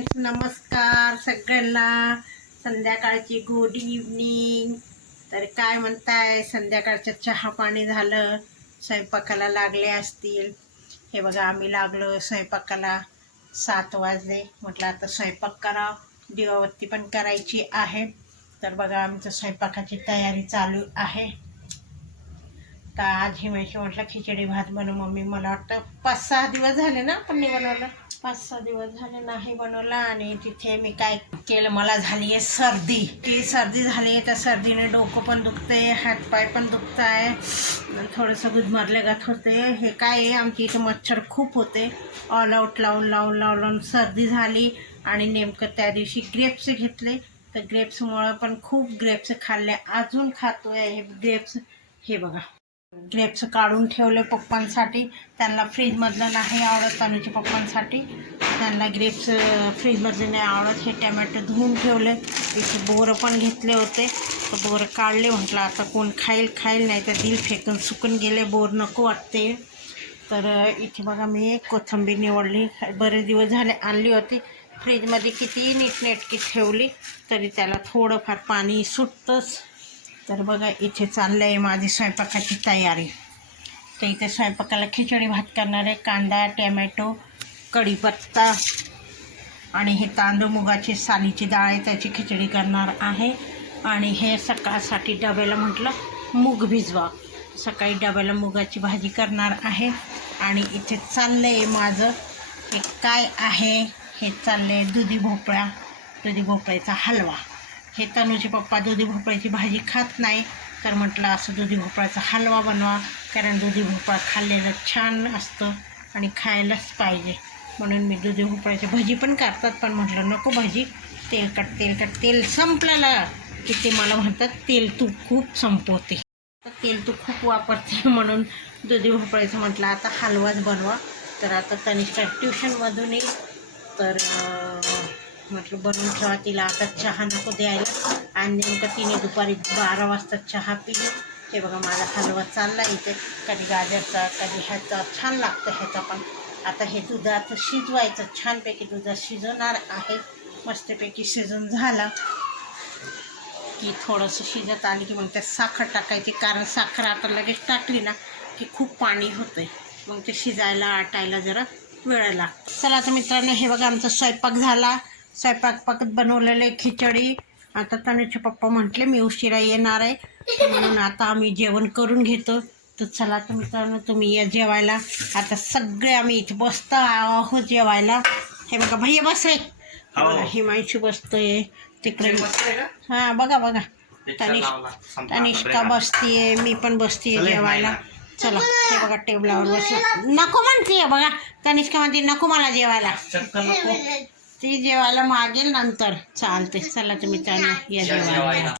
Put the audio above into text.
Friends नमस्कार सगळ्यांना. संध्याकाळची गुड इव्हनिंग तर काय म्हणताय? संध्याकाळचं चहा पाणी झालं. स्वयंपाकाला लागले असतील. हे बघा आम्ही लागलो स्वयंपाकाला. सात वाजले. म्हटलं आता स्वयंपाक करा दिवाबत्ती पण करायची आहे. तर बघा आमचं स्वयंपाकाची तयारी चालू आहे. तर आज हिमेशी म्हटलं खिचडी भात बनव. मम्मी मला वाटतं पाच सहा दिवस झाले ना आपण बनवलं पाच सहा दिवस झाले नाही बनवला आणि तिथे मी काय केलं मला झाली आहे सर्दी. ती सर्दी झाली आहे त्या सर्दीने डोकं पण दुखते हातपाय पण दुखत आहे थोडंसं गुदमरलेगत होते. हे काय आहे आमची इथे मच्छर खूप होते. ऑल आऊट लावून लावून लावून लावून सर्दी झाली आणि नेमकं त्या दिवशी ग्रेप्स घेतले. तर ग्रेप्समुळं पण खूप ग्रेप्स खाल्ले. अजून खातोय हे ग्रेप्स हे बघा. ग्रेप्स काढून ठेवले पप्पांसाठी. त्यांना फ्रीजमधलं नाही आवडत तनुच्या पप्पांसाठी. त्यांना ग्रेप्स फ्रीजमधले नाही आवडत. हे टमॅटो धुवून ठेवले. इथे बोरं पण घेतले होते. तर बोरं काढले म्हटलं आता कोण खाईल खाईल नाही तर दिल फेकून सुकून गेले. बोर नको वाटते. तर इथे बघा मी कोथिंबीर निवडली. बरेच दिवस झाले आणली होती. फ्रीजमध्ये किती नीटनेटकी ठेवली तरी त्याला थोडंफार पाणी सुटतंच. तर बघा इथे चाललं आहे माझी स्वयंपाकाची तयारी. तर इथे स्वयंपाकाला खिचडी भात करणार आहे कांदा टॅमॅटो कढीपत्ता आणि हे तांदूळ मुगाची सालीची डाळ आहे त्याची खिचडी करणार आहे. आणि हे सकाळसाठी डब्याला म्हटलं मूग भिजवा. सकाळी डब्याला मुगाची भाजी करणार आहे. आणि इथे चाललं आहे माझं हे काय आहे? हे चाललं आहे दुधी भोपळा दुधी भोपळ्याचा हलवा. हे तनुजे पप्पा दुधी भोपळ्याची भाजी खात नाही. तर म्हटलं असं दुधी भोपळ्याचा हलवा बनवा कारण दुधी भोपळा खाल्लेलं छान असतं आणि खायलाच पाहिजे. म्हणून मी दुधी भोपळ्याची भजी पण करतात पण म्हटलं नको भाजी तेलकट तेलकट तेल संपलेलं. की ते मला म्हणतात तेल तू खूप संपवते. तर तेल तू खूप वापरते म्हणून दुधी भोपळ्याचं म्हटलं आता हलवाच बनवा. तर आता तनिष्ठा ट्युशनमधून येईल. तर म्हटलं बनवून ठेवा तिला. आता चहा नको द्यायला. आणि नेमकं तिने दुपारी बारा वाजता चहा पिली. हे बघा माझा हलवा चालला इथे. कधी गाजरचा कधी ह्याचा. छान लागतं ह्याचा पण. आता हे दुधाचं शिजवायचं. छानपैकी दुधात शिजवणार आहे. मस्तपैकी शिजून झाला. की थोडंसं शिजत आली की मग त्यात साखर टाकायची. कारण साखर आता लगेच टाकली ना की खूप पाणी होतंय. मग ते शिजायला आटायला जरा वेळ लागतो. चला आता मित्रांनो हे बघा आमचा स्वयंपाक झाला. स्वयंपाक पाकत बनवलेले खिचडी. आता तनुचे पप्पा म्हटले मी उशिरा येणार आहे. म्हणून आता आम्ही जेवण करून घेतो. तर चला तर मित्रांनो तुम्ही या जेवायला. आता सगळे आम्ही इथे बसतो आहोत जेवायला. हे बघा भैया बस रे हे हिमांशू बसतोय. तिकडे हा बघा बघा. तनिष तनिष्का बसतीये मी पण बसतीये जेवायला. चला हे बघा टेबलावर बसला. नको म्हणतीये बघा. तनिष्का म्हणते नको मला जेवायला. ती जेवायला मागेल नंतर. चालते चला तुम्ही मित्रांनो या जेवायला.